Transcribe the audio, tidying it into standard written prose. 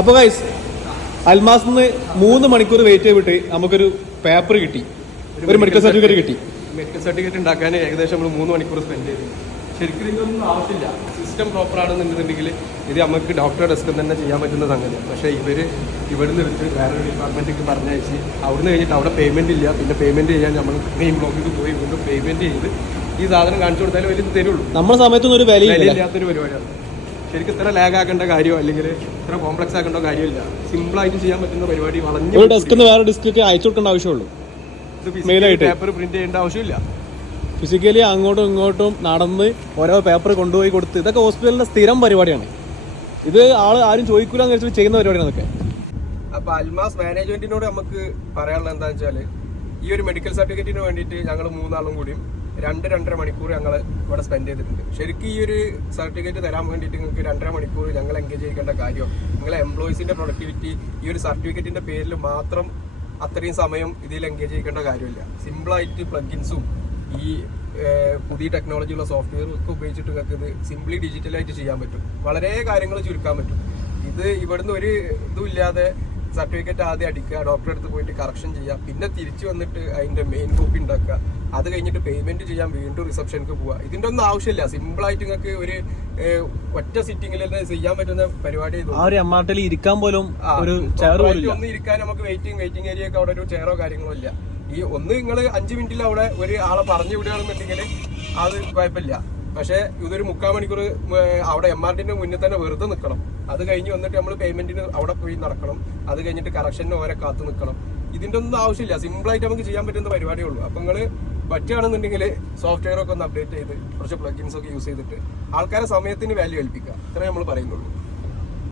അപ്പോൾ ഗൈസ് അൽമാസിന്ന് 3 മണിക്കൂർ വെയിറ്റ് ചെയ്തിട്ട് നമുക്കൊരു പേപ്പർ കിട്ടി, ഒരു മെഡിക്കൽ സർട്ടിഫിക്കറ്റ് കിട്ടി. മെഡിക്കൽ സർട്ടിഫിക്കറ്റ് ഉണ്ടാക്കാൻ ഏകദേശം നമ്മൾ 3 മണിക്കൂർ സ്പെൻഡ് ചെയ്തു. ശരിക്കും ഇതൊന്നും ആവശ്യമില്ല. സിസ്റ്റം പ്രോപ്പർ ആണെന്നുണ്ടെങ്കിൽ ഇത് നമുക്ക് ഡോക്ടറുടെ ഡെസ്കിൽ തന്നെ ചെയ്യാൻ പറ്റുന്ന സംഗതിയാണ്. പക്ഷേ ഇവിടുന്ന് എടുത്ത് വേറൊരു ഡിപ്പാർട്ട്മെൻറ്റിലേക്ക് പറഞ്ഞയച്ച് അവിടുന്ന് കഴിഞ്ഞിട്ട് അവിടെ പേയ്മെൻറ്റ് ഇല്ല. പിന്നെ പേയ്മെൻറ്റ് ചെയ്യാൻ നമ്മൾ മെയിൻ ബ്ലോക്കിലേക്ക് പോയി വീണ്ടും പേയ്മെൻറ്റ് ചെയ്ത് ഈ സാധനം കാണിച്ചു കൊടുത്താലും വലിയ തരുള്ളൂ. നമ്മുടെ സമയത്തൊന്നും ഒരു വിലയില്ലാത്തൊരു പരിപാടിയാണ്. ശരിക്കും ഇത്ര ലാഗ് ആക്കേണ്ട കാര്യമോ അല്ലെങ്കിൽ ഇത്ര കോംപ്ലക്സ് ആക്കേണ്ട കാര്യമില്ല. സിമ്പിളായിട്ട് ചെയ്യാൻ പറ്റുന്ന പരിപാടി. ഒരു ഡെസ്കിൽ നിന്ന് വേറെ ഡെസ്കൊക്കെ അയച്ചു കൊടുക്കേണ്ട ആവശ്യമുള്ളൂ. മെയിനായിട്ട് പേപ്പർ പ്രിന്റ് ചെയ്യേണ്ട ആവശ്യമില്ല. ഫിസിക്കലി അങ്ങോട്ടും ഇങ്ങോട്ടും നടന്ന് ഓരോ പേപ്പർ കൊണ്ടുപോയി കൊടുത്ത് ഇതൊക്കെ ഹോസ്പിറ്റലിന്റെ സ്ഥിരം പരിപാടിയാണ്. ഇത് ആരും ചോദിക്കൂല എന്ന് വെച്ചിട്ട് ചെയ്യുന്ന പരിപാടിയാണ് അതൊക്കെ. അപ്പൊ അൽമാസ് മാനേജ്മെന്റിനോട് നമുക്ക് പറയാനുള്ളത് എന്താ വെച്ചാല്, ഈ ഒരു മെഡിക്കൽ സർട്ടിഫിക്കറ്റിന് വേണ്ടിയിട്ട് ഞങ്ങൾ 3 ആളും കൂടിയും 2-2.5 മണിക്കൂർ ഞങ്ങൾ ഇവിടെ സ്പെൻഡ് ചെയ്തിട്ടുണ്ട്. ശരിക്കും ഈ ഒരു സർട്ടിഫിക്കറ്റ് തരാൻ വേണ്ടിയിട്ട് നിങ്ങൾക്ക് 2.5 മണിക്കൂർ ഞങ്ങൾ എൻഗേജ് ചെയ്യേണ്ട കാര്യം, നിങ്ങളെ എംപ്ലോയീസിന്റെ പ്രൊഡക്ടിവിറ്റി ഈ ഒരു സർട്ടിഫിക്കറ്റിന്റെ പേരിൽ മാത്രം അത്രയും സമയം ഇതിൽ എൻഗേജ് ചെയ്യേണ്ട കാര്യമില്ല. സിമ്പിളായിട്ട് പ്ലഗിൻസും ഈ പുതിയ ടെക്നോളജിയുള്ള സോഫ്റ്റ്വെയർ ഒക്കെ ഉപയോഗിച്ചിട്ട് നിങ്ങൾക്ക് ഇത് സിംപ്ലി ഡിജിറ്റലായിട്ട് ചെയ്യാൻ പറ്റും. വളരെ കാര്യങ്ങൾ ചുരുക്കാൻ പറ്റും. ഇത് ഇവിടുന്ന് ഒരു ഇതും ഇല്ലാതെ സർട്ടിഫിക്കറ്റ് ആദ്യം അടിക്കുക, ഡോക്ടറെ അടുത്ത് പോയിട്ട് കറക്ഷൻ ചെയ്യുക, പിന്നെ തിരിച്ചു വന്നിട്ട് അതിന്റെ മെയിൻ കോപ്പി ഉണ്ടാക്കുക, അത് കഴിഞ്ഞിട്ട് പേയ്മെന്റ് ചെയ്യാൻ വീണ്ടും റിസപ്ഷനിലേക്ക് പോവുക. ഇതിന്റെ ഒന്നും ആവശ്യമില്ല. സിമ്പിളായിട്ട് നിങ്ങൾക്ക് ഒരു ഒറ്റ സിറ്റിംഗിൽ തന്നെ ചെയ്യാൻ പറ്റുന്ന പരിപാടി. ഇരിക്കാൻ പോലും ഒന്ന് ഇരിക്കാൻ നമുക്ക് വെയിറ്റിംഗ് ഏരിയ ഒക്കെ അവിടെ ഒരു ചെയറോ കാര്യങ്ങളോ ഇല്ല. ഈ ഒന്ന് നിങ്ങൾ 5 മിനിറ്റിൽ അവിടെ ഒരു ആളെ പറഞ്ഞു വിടുകയാണെന്നുണ്ടെങ്കിൽ അത് കുഴപ്പമില്ല. പക്ഷെ ഇതൊരു 3/4 മണിക്കൂർ അവിടെ MRTന്റെ മുന്നിൽ തന്നെ വെറുതെ നിൽക്കണം. അത് കഴിഞ്ഞ് വന്നിട്ട് നമ്മൾ പേയ്മെന്റിന് അവിടെ പോയി നടക്കണം. അത് കഴിഞ്ഞിട്ട് കറക്ഷന് ഓരോ കാത്തു നിൽക്കണം. ഇതിന്റെ ഒന്നും ആവശ്യമില്ല. സിമ്പിളായിട്ട് നമുക്ക് ചെയ്യാൻ പറ്റുന്ന പരിപാടിയേ ഉള്ളൂ. അപ്പൊ നിങ്ങൾ പറ്റുകയാണെന്നുണ്ടെങ്കിൽ സോഫ്റ്റ്വെയർ ഒക്കെ ഒന്ന് അപ്ഡേറ്റ് ചെയ്ത് കുറച്ച് പ്ലഗിൻസ് ഒക്കെ യൂസ് ചെയ്തിട്ട് ആൾക്കാരെ സമയത്തിന് വാല്യൂ ഏൽപ്പിക്കുക. ഇത്രേ നമ്മൾ പറയുന്നുള്ളൂ.